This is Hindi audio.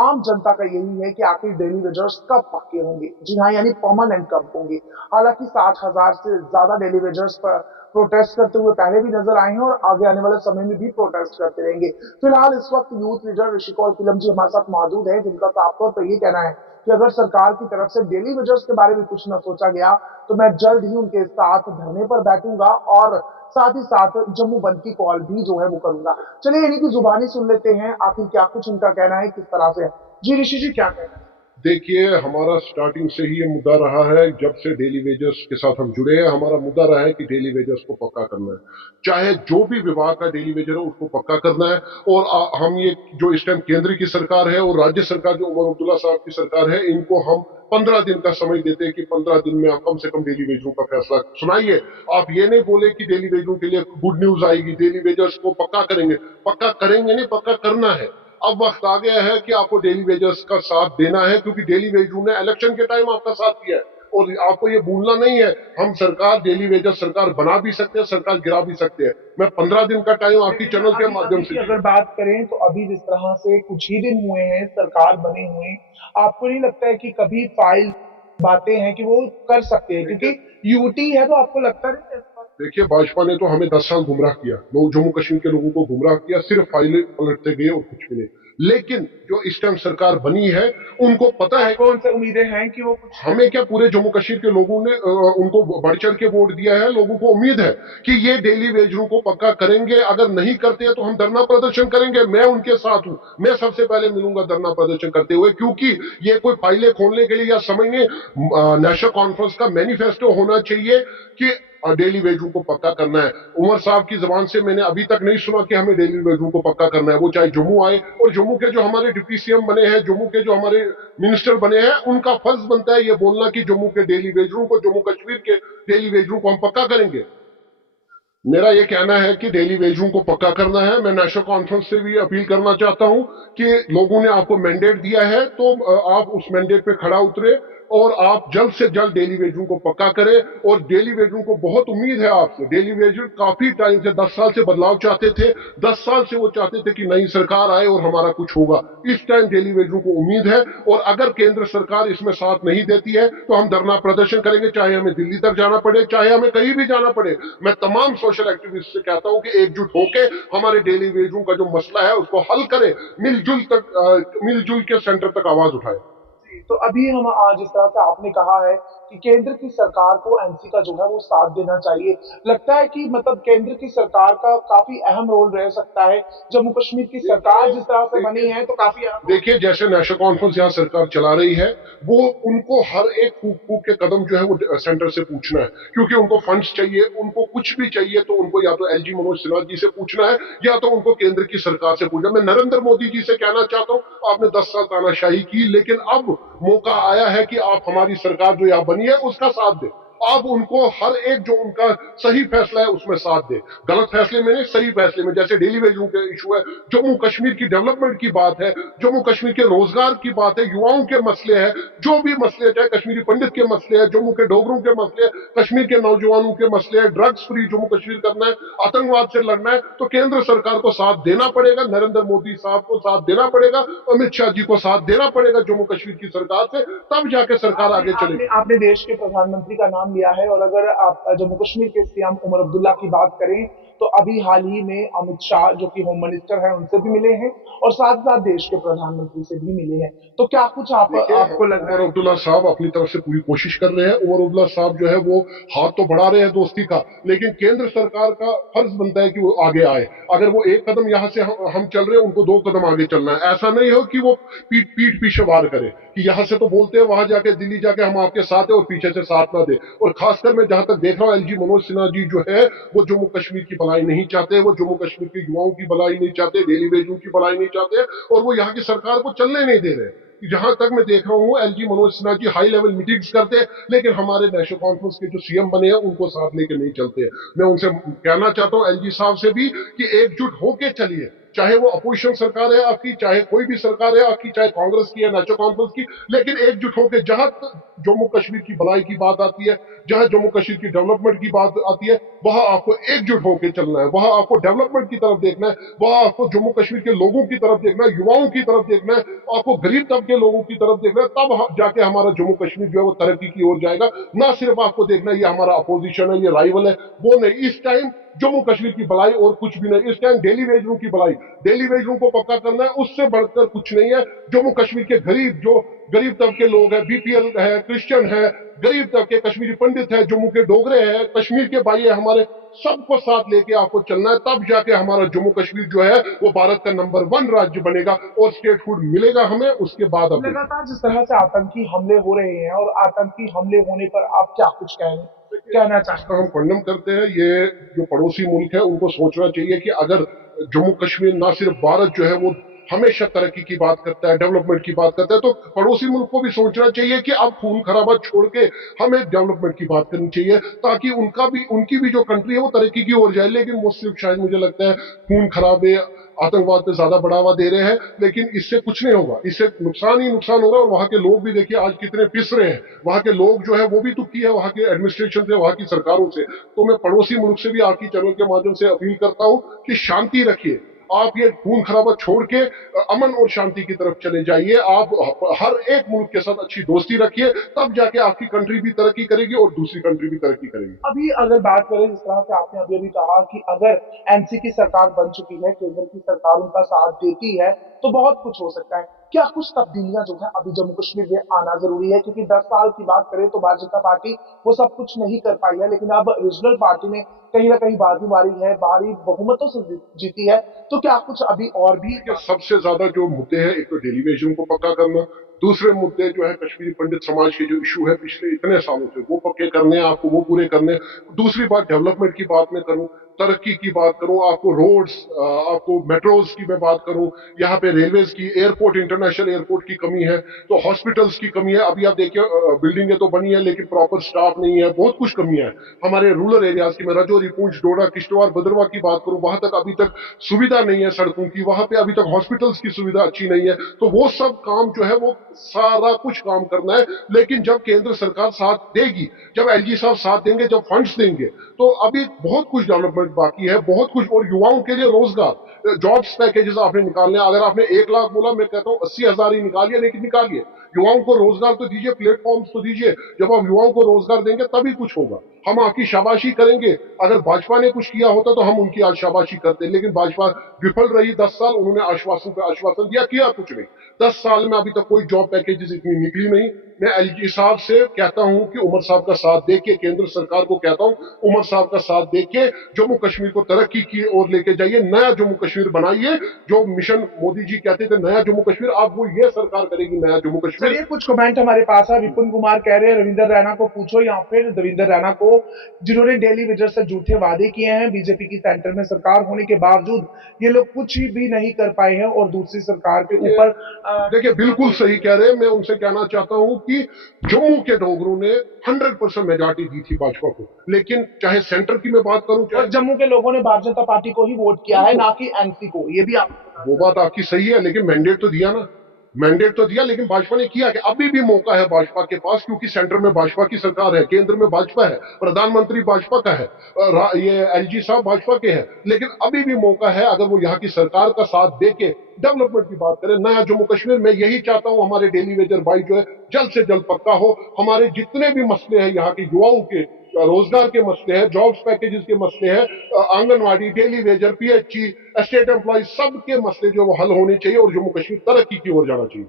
आम जनता का यही है कि आखिर डेली वेजर्स कब पक्के होंगे। जी हाँ, यानी परमानेंट कब होंगे। हालांकि 60,000 से ज्यादा डेली वेजर्स पर प्रोटेस्ट करते हुए पहले भी नजर आए हैं और आगे आने वाले समय में भी प्रोटेस्ट करते रहेंगे। फिलहाल इस वक्त यूथ लीडर ऋषिकौल किलम जी हमारे साथ मौजूद है, जिनका साफ तौर पर ये कहना है कि अगर सरकार की तरफ से डेली वेजर्स के बारे में कुछ न सोचा गया तो मैं जल्द ही उनके साथ धरने पर बैठूंगा और साथ ही साथ जम्मू बंद की कॉल भी जो है वो करूंगा। चलिए इन्हीं की जुबानी सुन लेते हैं आखिर क्या कुछ उनका कहना है, किस तरह से है। जी ऋषि जी, क्या कहना है? देखिए, हमारा स्टार्टिंग से ही ये मुद्दा रहा है। जब से डेली वेजर्स के साथ हम जुड़े हैं, हमारा मुद्दा रहा है कि डेली वेजर्स को पक्का करना है। चाहे जो भी विभाग का डेली वेजर है उसको पक्का करना है। और हम ये जो इस टाइम केंद्र की सरकार है और राज्य सरकार जो उमर अब्दुल्ला साहब की सरकार है, इनको हम 15 दिन का समय देते हैं कि 15 दिन में आप कम से कम डेली वेजरों का फैसला सुनाइए। आप ये नहीं बोले कि डेली वेजरों के लिए गुड न्यूज आएगी, डेली वेजर्स को पक्का करेंगे। पक्का करेंगे नहीं, पक्का करना है। अब वक्त आ गया है कि आपको डेली वेजर्स का साथ देना है, क्योंकि डेली वेजर ने इलेक्शन के टाइम आपका साथ किया है। और आपको ये भूलना नहीं है, हम सरकार डेली वेजर सरकार बना भी सकते हैं, सरकार गिरा भी सकते हैं। मैं 15 दिन का टाइम आपकी लेकिन चैनल के अभी माध्यम अभी से। की अगर बात करें तो अभी जिस तरह से कुछ ही दिन हुए हैं सरकार बने हुए, आपको नहीं लगता है कि कभी फाइल बातें हैं कि वो कर सकते हैं, देखिए क्योंकि यूटी है तो आपको लगता नहीं है इस पर? देखिए भाजपा ने तो हमें 10 साल गुमराह किया, लोग जम्मू कश्मीर के लोगों को गुमराह किया, सिर्फ फाइलें पलटते गए और कुछ भी नहीं। लेकिन जो इस टाइम सरकार बनी है, उनको पता है। आपको उनसे उम्मीदें हैं कि वो कुछ हमें क्या, पूरे जम्मू कश्मीर के लोगों ने उनको बढ़ चढ़ के वोट दिया है। लोगों को उम्मीद है कि ये डेली वेजरों को पक्का करेंगे। अगर नहीं करते तो हम धरना प्रदर्शन करेंगे। मैं उनके साथ हूं, मैं सबसे पहले मिलूंगा धरना प्रदर्शन करते हुए, क्योंकि ये कोई फाइलें खोलने के लिए या समझने, नेशनल कॉन्फ्रेंस का मैनिफेस्टो होना चाहिए कि डेली वेजरों को पक्का करना है। उमर साहब की जबान से मैंने अभी तक नहीं सुना कि हमें डेली वेजरों को पक्का करना है। वो चाहे जम्मू आए, और जम्मू के जो हमारे डिप्टी सीएम बने हैं, जम्मू के जो हमारे मिनिस्टर बने हैं, उनका फर्ज बनता है ये बोलना कि जम्मू के डेली वेजरों को, जम्मू कश्मीर के डेली वेजरों को हम पक्का करेंगे। मेरा ये कहना है कि डेली वेजरों को पक्का करना है। मैं नेशनल कॉन्फ्रेंस से भी अपील करना चाहता हूं कि लोगों ने आपको मैंडेट दिया है तो आप उस मैंडेट पे खड़ा उतरे और आप जल्द से जल्द डेली वेजरों को पक्का करें। और डेली वेजरों को बहुत उम्मीद है आपसे। डेली वेजर काफी टाइम से, 10 साल से बदलाव चाहते थे। 10 साल से वो चाहते थे कि नई सरकार आए और हमारा कुछ होगा। इस टाइम डेली वेजरों को उम्मीद है। और अगर केंद्र सरकार इसमें साथ नहीं देती है तो हम धरना प्रदर्शन करेंगे, चाहे हमें दिल्ली तक जाना पड़े, चाहे हमें कहीं भी जाना पड़े। मैं तमाम सोशल एक्टिविस्ट से कहता हूं कि एकजुट होकर हमारे डेली वेजरों का जो मसला है उसको हल करें। मिलजुल के सेंटर तक आवाज उठाए। तो अभी हम आज जिस तरह से आपने कहा है कि केंद्र की सरकार को एनसी का जो है वो साथ देना चाहिए, लगता है कि मतलब केंद्र की सरकार का काफी अहम रोल रह सकता है। जम्मू कश्मीर की सरकार जिस तरह से बनी है तो काफी अहम रोल। देखिए, जैसे नेशनल कॉन्फ्रेंस यहाँ सरकार चला रही है, वो उनको हर एक फूक फूक के कदम जो है वो सेंटर से पूछना है, क्योंकि उनको फंड्स चाहिए। उनको कुछ भी चाहिए तो उनको या तो एलजी मनोज सिन्हा जी से पूछना है, या तो उनको केंद्र की सरकार से पूछना है। मैं नरेंद्र मोदी जी से कहना चाहता हूँ, आपने 10 साल तानाशाही की, लेकिन अब मौका आया है कि आप हमारी सरकार जो यहाँ बनी है उसका साथ दें। आप उनको हर एक जो उनका सही फैसला है उसमें साथ दे। गलत फैसले में नहीं, सही फैसले में। जैसे डेली वेजरों के इशू है, जम्मू कश्मीर की डेवलपमेंट की बात है, जम्मू कश्मीर के रोजगार की बात है, युवाओं के मसले हैं, जो भी मसले, चाहे कश्मीरी पंडित के मसले हैं, जम्मू के डोगरों के मसले हैं, कश्मीर के नौजवानों के मसले हैं, ड्रग्स फ्री जम्मू कश्मीर करना है, आतंकवाद से लड़ना है, तो केंद्र सरकार को साथ देना पड़ेगा। नरेंद्र मोदी साहब को साथ देना पड़ेगा, अमित शाह जी को साथ देना पड़ेगा जम्मू कश्मीर की सरकार से, तब जाके सरकार आपने आगे आपने चलेगी। आपने देश के प्रधानमंत्री का नाम लिया है, और अगर आप जम्मू कश्मीर के सीएम उमर अब्दुल्ला की बात करें तो अभी हाल ही में अमित शाह जो कि होम मिनिस्टर है उनसे भी मिले हैं और साथ साथ देश के प्रधानमंत्री से भी मिले हैं। तो क्या कुछ देखिए, आपको लग रहा उमर है? अब्दुल्ला साहब अपनी तरफ से पूरी कोशिश कर रहे हैं। उमर अब्दुल्ला साहब जो है वो हाथ तो बढ़ा रहे हैं दोस्ती का, लेकिन केंद्र सरकार का फर्ज बनता है कि वो आगे आए। अगर वो एक कदम यहाँ से हम चल रहे हैं, उनको 2 कदम आगे चलना है। ऐसा नहीं हो कि वो पीठ पीठ पीछे वार करे कि यहाँ से तो बोलते हैं, वहां जाके दिल्ली जाके हम आपके साथ है और पीछे से साथ ना दे। और खासकर मैं जहां तक देख रहा हूँ, एलजी मनोज सिन्हा जी जो है वो जम्मू कश्मीर की भलाई नहीं चाहते, वो जम्मू कश्मीर के युवाओं की भलाई नहीं चाहते, डेली वेजरों की भलाई नहीं चाहते, और वो यहाँ की सरकार को चलने नहीं दे रहे। जहां तक मैं देख रहा हूँ, LG Manoj Sinha ji high level meetings करते हैं, लेकिन हमारे नेशनल कॉन्फ्रेंस के जो सीएम बने हैं उनको साथ लेके नहीं चलते हैं। मैं उनसे कहना चाहता हूँ, एलजी साहब से भी, कि एकजुट होके चलिए। चाहे वो अपोजिशन सरकार है आपकी, चाहे कोई भी सरकार है आपकी, चाहे कांग्रेस की है, नेशनल कॉन्फ्रेंस की, लेकिन एकजुट होकर जहां जम्मू कश्मीर की भलाई की बात आती है, जहां जम्मू कश्मीर की डेवलपमेंट की बात आती है, वहां आपको एकजुट होकर चलना है, वहां आपको डेवलपमेंट की तरफ देखना है, वहां आपको जम्मू कश्मीर के लोगों की तरफ देखना है, युवाओं की तरफ देखना है, आपको गरीब तबके के लोगों की तरफ देखना है, तब जाके हमारा जम्मू कश्मीर जो है वो तरक्की की ओर जाएगा। ना सिर्फ आपको देखना है ये हमारा अपोजिशन है, ये राइवल है, वो नहीं। इस टाइम जम्मू कश्मीर की भलाई और कुछ भी नहीं, इस टाइम डेली वेजरों की भलाई, डेली वेजरों को पक्का करना है, उससे बढ़कर कुछ नहीं है। जम्मू कश्मीर के गरीब, जो गरीब तबके लोग हैं, बीपीएल है, क्रिश्चियन है, गरीब तबके कश्मीरी पंडित है, जम्मू के डोगरे हैं, कश्मीर के भाई है हमारे, सबको साथ लेके आपको चलना है, तब जाके हमारा जम्मू कश्मीर जो है वो भारत का नंबर 1 राज्य बनेगा और स्टेटहुड मिलेगा हमें। उसके बाद अब लगातार जिस तरह से आतंकी हमले हो रहे हैं और आतंकी हमले होने पर आप क्या कुछ कहना चाहते हैं? हम कंडम करते हैं। ये जो पड़ोसी मुल्क है उनको सोचना चाहिए कि अगर जम्मू कश्मीर, ना सिर्फ भारत जो है वो हमेशा तरक्की की बात करता है, डेवलपमेंट की बात करता है, तो पड़ोसी मुल्क को भी सोचना चाहिए कि अब खून खराबा छोड़ के हमें डेवलपमेंट की बात करनी चाहिए, ताकि उनकी भी जो कंट्री है वो तरक्की की ओर जाए। लेकिन वो सिर्फ शायद मुझे लगता है खून खराबे, आतंकवाद पे ज्यादा बढ़ावा दे रहे हैं, लेकिन इससे कुछ नहीं होगा, इससे नुकसान ही नुकसान हो रहा है। और वहां के लोग भी देखिए आज कितने पिस रहे हैं, वहां के लोग जो है वो भी दुखी है, वहां के एडमिनिस्ट्रेशन से, वहां की सरकारों से। तो मैं पड़ोसी मुल्क से भी आपकी चैनल के माध्यम से अपील करता हूं कि शांति रखिए, आप ये खून खराबा छोड़ के अमन और शांति की तरफ चले जाइए। आप हर एक मुल्क के साथ अच्छी दोस्ती रखिए, तब जाके आपकी कंट्री भी तरक्की करेगी और दूसरी कंट्री भी तरक्की करेगी। अभी अगर बात करें, जिस तरह से आपने अभी अभी कहा कि अगर एनसी की सरकार बन चुकी है, केंद्र की सरकार उनका साथ देती है, तो बहुत कुछ हो सकता है। क्या कुछ तब्दीलियां जो है अभी जम्मू कश्मीर में आना जरूरी है? क्योंकि 10 साल की बात करें तो भारतीय जनता पार्टी वो सब कुछ नहीं कर पाई है, लेकिन अब रीजनल पार्टी ने कहीं ना कहीं बाजी मारी है, भारी बहुमतों से जीती है। तो क्या कुछ अभी और भी? सबसे ज्यादा जो मुद्दे हैं, एक तो डेलीवेशन को पक्का करना, दूसरे मुद्दे जो है कश्मीरी पंडित समाज के जो इशू है पिछले इतने सालों से, वो पक्के करने हैं, आपको वो पूरे करने। दूसरी बात डेवलपमेंट की बात मैं करूं, तरक्की की बात करूं, आपको रोड्स, आपको मेट्रोज की मैं बात करूं, यहाँ पे रेलवेज की, एयरपोर्ट, इंटरनेशनल एयरपोर्ट की कमी है, तो हॉस्पिटल्स की कमी है। अभी आप देखिए बिल्डिंगें तो बनी है लेकिन प्रॉपर स्टाफ नहीं है, बहुत कुछ कमी है। हमारे रूरल एरियाज की, मैं राजौरी, पुंछ, डोडा, किश्तवाड़, भद्रवाह की बात करूं, वहां तक अभी तक सुविधा नहीं है सड़कों की, वहां पे अभी तक हॉस्पिटल्स की सुविधा अच्छी नहीं है। तो वो सब काम जो है वो सारा कुछ काम करना है। लेकिन जब केंद्र सरकार साथ देगी, जब एलजी साहब साथ देंगे, जब फंड्स देंगे, तो अभी बहुत कुछ डेवलपमेंट बाकी है, बहुत कुछ। और युवाओं के लिए रोजगार, जॉब्स पैकेजेस आपने निकालने, अगर आपने 1 लाख बोला, मैं कहता हूं 80,000 ही निकालिए, लेकिन निकालिए। युवाओं को रोजगार तो दीजिए, प्लेटफॉर्म्स तो दीजिए। जब आप युवाओं को रोजगार देंगे तभी कुछ होगा। हम आपकी शाबाशी करेंगे। अगर भाजपा ने कुछ किया होता तो हम उनकी आज शाबाशी करते, लेकिन भाजपा विफल रही 10 साल। उन्होंने आश्वासन पे आश्वासन दिया, किया कुछ नहीं। 10 साल में अभी तक कोई जॉब पैकेजेस इतनी निकली नहीं। मैं एलजी साहब से कहता हूं कि उमर साहब का साथ देके, केंद्र सरकार को कहता हूं उमर साहब का साथ देके जम्मू कश्मीर को तरक्की की ओर लेके जाइए, नया जम्मू कश्मीर बनाइए। जो मिशन मोदी जी कहते थे नया जम्मू कश्मीर, अब वो ये सरकार करेगी नया जम्मू कश्मीर। चलिए, कुछ कमेंट हमारे पास है। विपुल कुमार कह रहे हैं रविंदर रैना को पूछो, या फिर रविंदर रैना को, जिन्होंने डेली वेजर से झूठे वादे किए हैं। बीजेपी की सेंटर में सरकार होने के बावजूद ये लोग कुछ भी नहीं कर पाए हैं और दूसरी सरकार के ऊपर देखिए बिल्कुल सही कह रहे हैं। मैं उनसे कहना चाहता हूं कि जम्मू के डोगरों ने 100% मेजॉरिटी दी थी भाजपा को, लेकिन चाहे सेंटर की मैं बात करूं, और जम्मू के लोगों ने भारतीय जनता पार्टी को ही वोट किया है, ना कि एनसी को। ये भी आप, वो बात आपकी सही है, लेकिन मैंडेट तो दिया ना, मैंडेट तो दिया, लेकिन भाजपा ने किया कि अभी भी मौका है भाजपा के पास, क्योंकि सेंटर में भाजपा की सरकार है, केंद्र में भाजपा है, प्रधानमंत्री भाजपा का है, ये एलजी साहब भाजपा के हैं। लेकिन अभी भी मौका है, अगर वो यहाँ की सरकार का साथ देके डेवलपमेंट की बात करें, नया जम्मू कश्मीर। मैं यही चाहता हूं हमारे डेली वेजर भाई जो है जल्द से जल्द पक्का हो। हमारे जितने भी मसले हैं यहाँ के युवाओं के, रोजगार के मसले हैं, जॉब्स पैकेजेस के मसले हैं, anganwadi, daily wager, P H E, estate employ, सबके मसले जो वो हल होने चाहिए और जम्मू कश्मीर तरक्की की ओर जाना चाहिए।